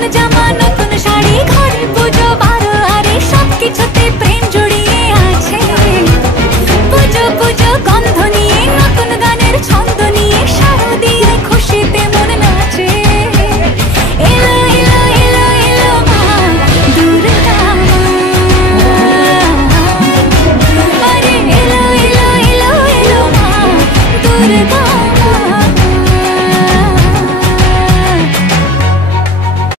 নতুন জামা নতুন শাড়ি ঘরে পুজো বারো আরে সবকিছুতে প্রেম জড়িয়ে আছে। পুজো পুজো গন্ধ নিয়ে নতুন গানের ছন্দ